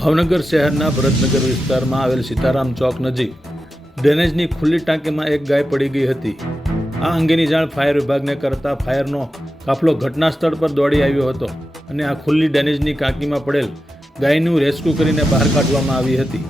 ભાવનગર શહેરના ભરતનગર વિસ્તારમાં આવેલ સીતારામ ચોક નજીક ડ્રેનેજની ખુલ્લી ટાંકીમાં એક ગાય પડી ગઈ હતી। આ અંગેની જાણ ફાયર વિભાગને કરતા ફાયરનો કાફલો ઘટના સ્થળ પર દોડી આવ્યો હતો અને આ ખુલ્લી ડ્રેનેજની ટાંકીમાં પડેલ ગાયનું રેસ્ક્યુ કરીને બહાર કાઢવામાં આવી હતી।